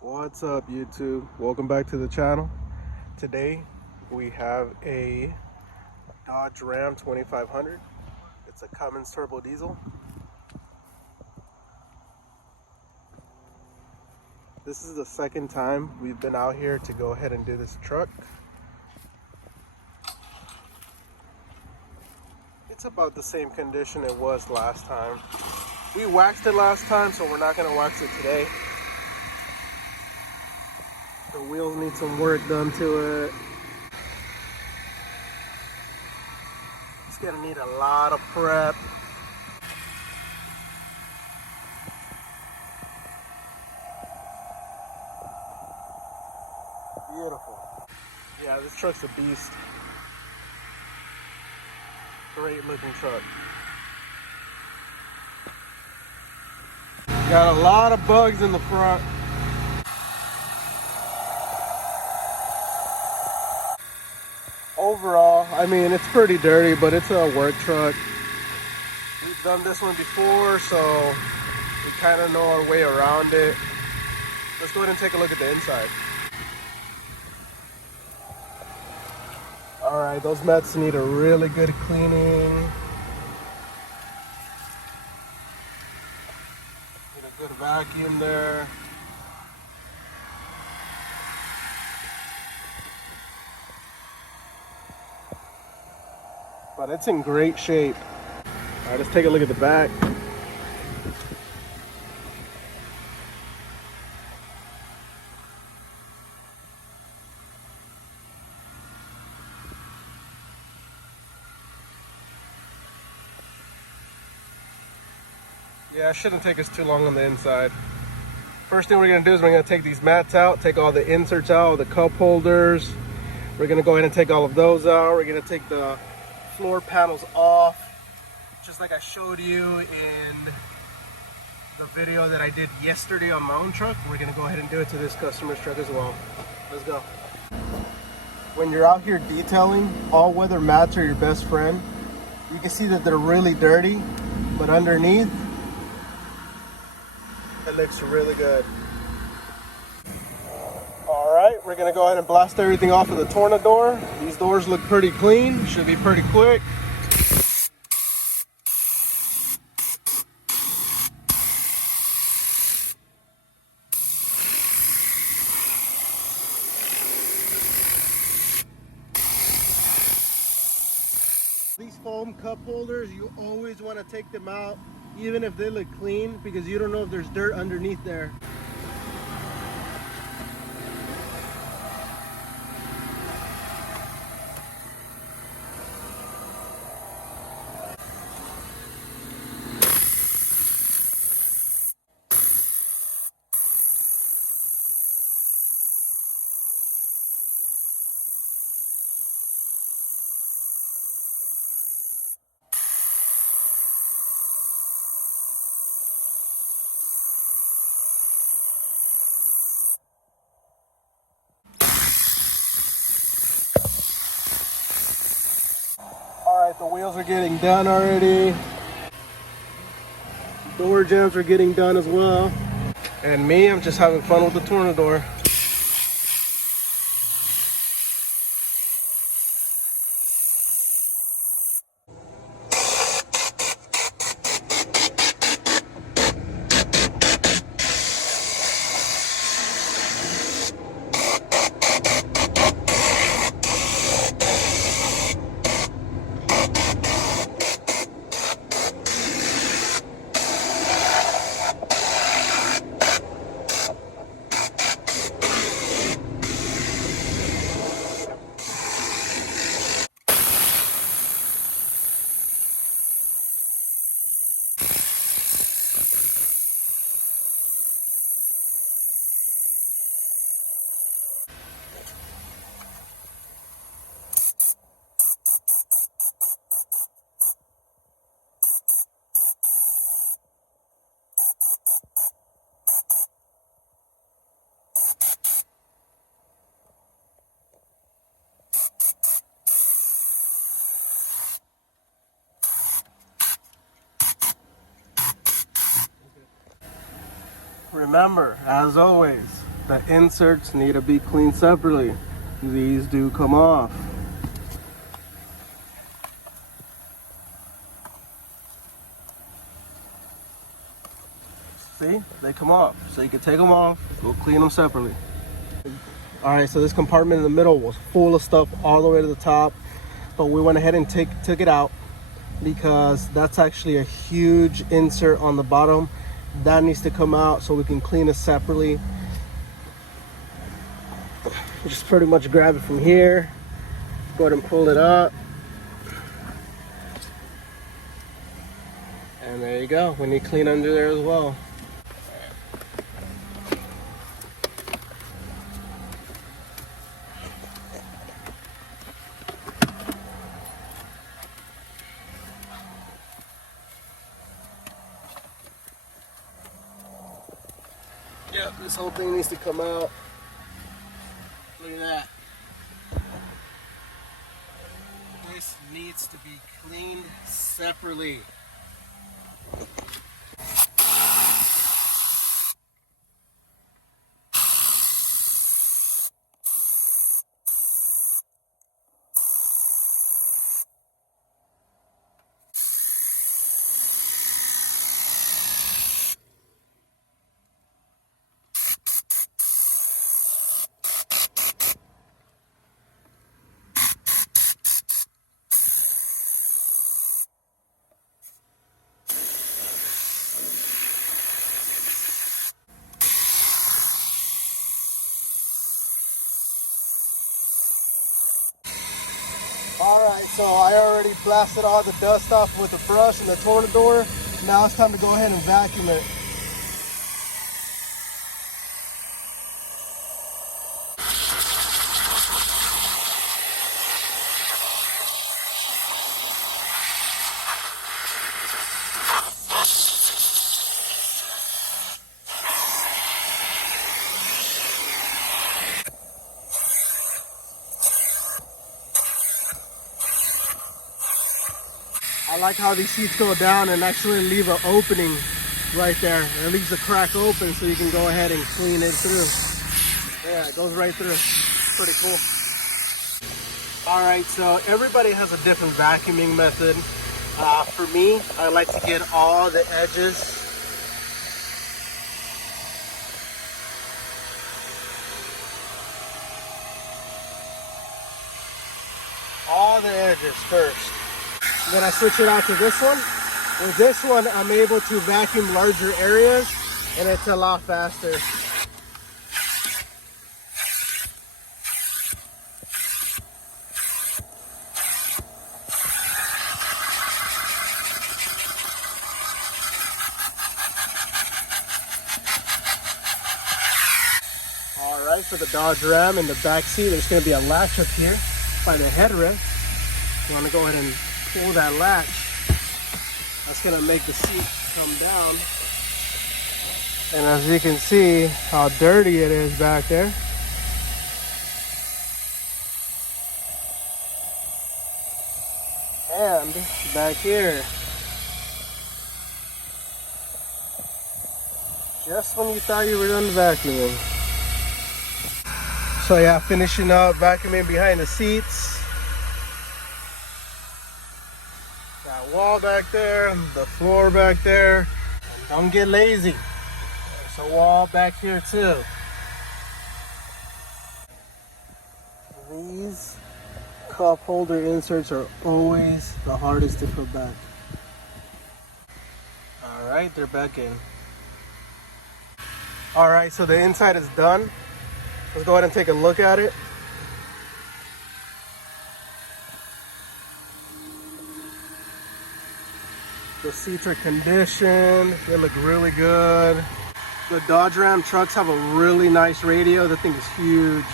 What's up, YouTube? Welcome back to the channel. Today we have a Dodge Ram 2500. It's a Cummins turbo diesel. This is the second time we've been out here to go ahead and do this truck. It's about the same condition it was last time. We waxed it last time, so we're not going to wax it today. The wheels need some work done to it. It's gonna need a lot of prep. Beautiful. Yeah, this truck's a beast. Great looking truck. Got a lot of bugs in the front. Overall, I mean, it's pretty dirty, but it's a work truck. We've done this one before, so we kind of know our way around it. Let's go ahead and take a look at the inside. All right, those mats need a really good cleaning. Need a good vacuum there. But it's in great shape. All right, let's take a look at the back. Yeah, it shouldn't take us too long on the inside. First thing we're gonna do is we're gonna take these mats out, take all the inserts out, all the cup holders. We're gonna go ahead and take all of those out. We're gonna take the floor panels off, just like I showed you in the video that I did yesterday on my own truck. We're gonna go ahead and do it to this customer's truck as well. Let's go. When you're out here detailing, all weather mats are your best friend. You can see that they're really dirty, but underneath, it looks really good. All right, we're gonna go ahead and blast everything off of the Tornador. These doors look pretty clean, should be pretty quick. These foam cup holders, you always want to take them out, even if they look clean, because you don't know if there's dirt underneath there. Alright, the wheels are getting done already. Door jambs are getting done as well. And me, I'm just having fun with the Tornador. Remember, as always, The inserts need to be cleaned separately. These do come off. See, they come off. So you can take them off, go clean them separately. All right, so this compartment in the middle was full of stuff all the way to the top, but we went ahead and took it out because that's actually a huge insert on the bottom. That needs to come out so we can clean it separately. Just pretty much grab it from here, go ahead and pull it up. And there you go, we need to clean under there as well. Yep, this whole thing needs to come out. Look at that. This needs to be cleaned separately. Alright, so I already blasted all the dust off with the brush and the tornador. Now it's time to go ahead and vacuum it. I like how these seats go down and actually leave an opening right there. It leaves the crack open so you can go ahead and clean it through. Yeah, it goes right through. Pretty cool. All right, so everybody has a different vacuuming method. For me, I like to get all the edges. All the edges first. Then I switch it out to this one. With this one, I'm able to vacuum larger areas and it's a lot faster. All right, for the Dodge Ram in the back seat, there's gonna be a latch up here by the headrest. You wanna go ahead and pull that latch. That's gonna make the seat come down. And as you can see how dirty it is back there. And back here. Just when you thought you were done vacuuming. So yeah, finishing up vacuuming behind the seats. That wall back there, the floor back there. Don't get lazy. There's a wall back here too. These cup holder inserts are always the hardest to put back. All right, they're back in. All right, so the inside is done. Let's go ahead and take a look at it. The seats are conditioned. They look really good. The Dodge Ram trucks have a really nice radio. The thing is huge.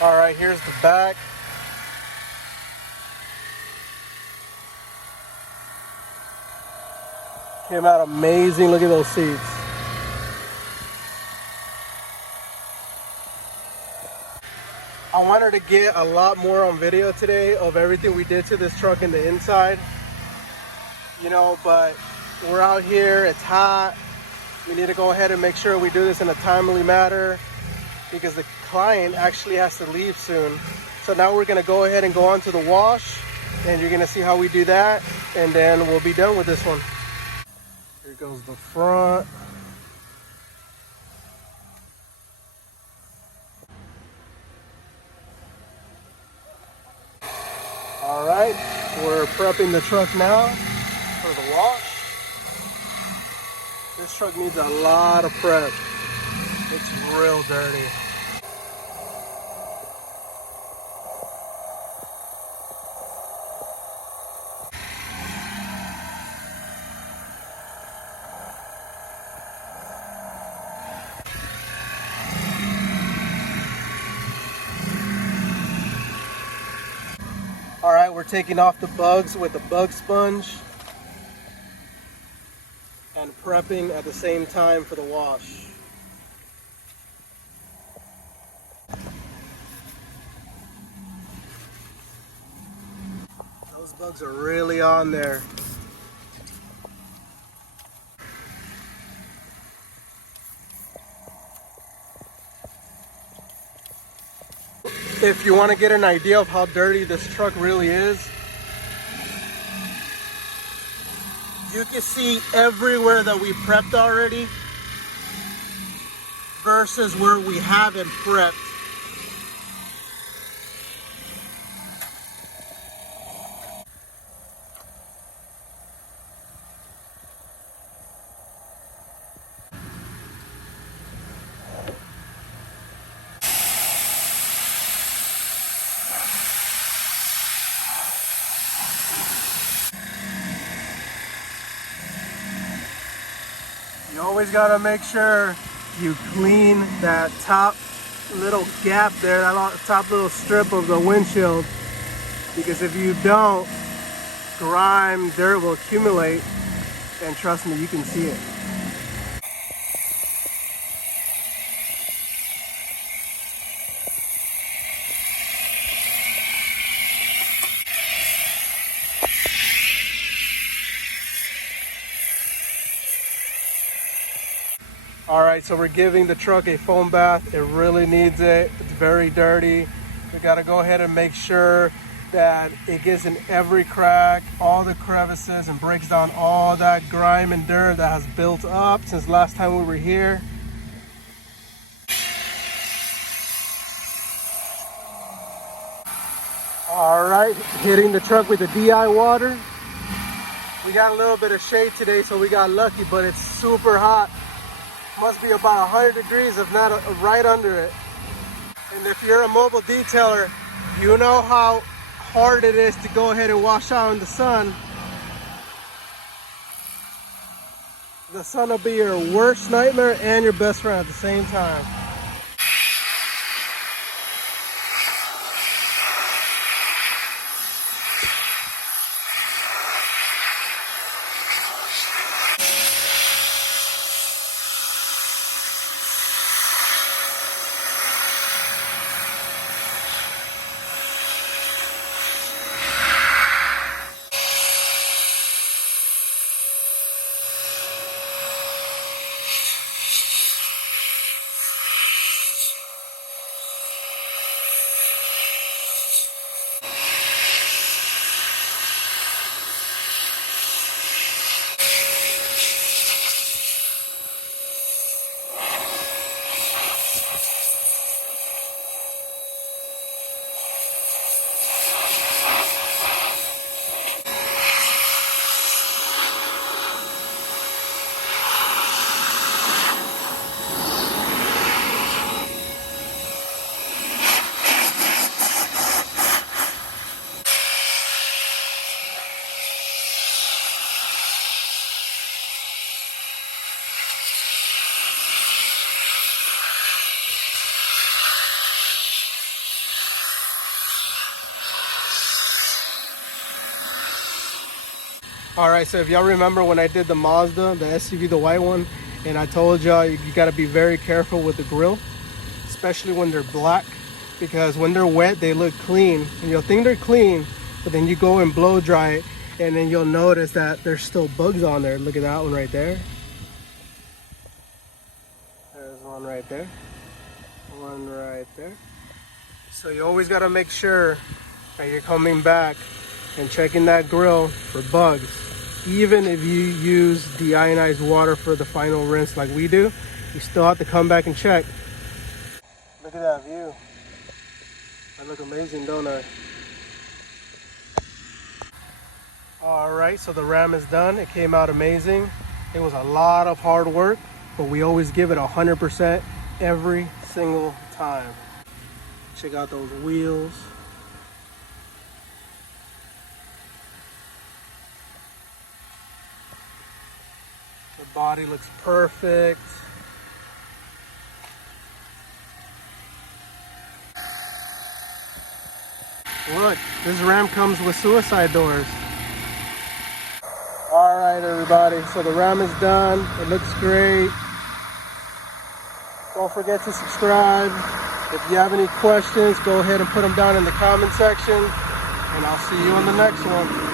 All right, here's the back. Came out amazing. Look at those seats. I wanted to get a lot more on video today of everything we did to this truck in the inside. You know, but we're out here, it's hot. We need to go ahead and make sure we do this in a timely manner. because the client actually has to leave soon. So now we're gonna go ahead and go on to the wash, and you're gonna see how we do that, and then we'll be done with this one. Here goes the front. All right, we're prepping the truck now for the wash. This truck needs a lot of prep. It's real dirty. All right, we're taking off the bugs with the bug sponge and prepping at the same time for the wash. Those bugs are really on there. If you want to get an idea of how dirty this truck really is, you can see everywhere that we prepped already versus where we haven't prepped. You always gotta make sure you clean that top little gap there, that top little strip of the windshield, because if you don't, grime, dirt will accumulate, and trust me, you can see it. All right, so we're giving the truck a foam bath. It really needs it. It's very dirty. We gotta go ahead and make sure that it gets in every crack, all the crevices, and breaks down all that grime and dirt that has built up since last time we were here. All right, hitting the truck with the DI water. We got a little bit of shade today, so we got lucky, but it's super hot. Must be about 100 degrees, if not right under it. And if you're a mobile detailer, you know how hard it is to go ahead and wash out in the sun. The sun will be your worst nightmare and your best friend at the same time. All right, so if y'all remember when I did the Mazda, the SUV, the white one, and I told y'all you gotta be very careful with the grill, especially when they're black, because when they're wet, they look clean, and you'll think they're clean, but then you go and blow dry it, and then you'll notice that there's still bugs on there. Look at that one right there. There's one right there. one right there. So you always got to make sure that you're coming back and checking that grill for bugs. Even if you use deionized water for the final rinse like we do, you still have to come back and check. Look at that view. I look amazing, don't I? Alright, so the ram is done. It came out amazing. It was a lot of hard work, but we always give it 100% every single time. Check out those wheels. The body looks perfect. Look, this ram comes with suicide doors. Alright everybody, so the ram is done. It looks great. Don't forget to subscribe. If you have any questions, go ahead and put them down in the comment section. And I'll see you in the next one.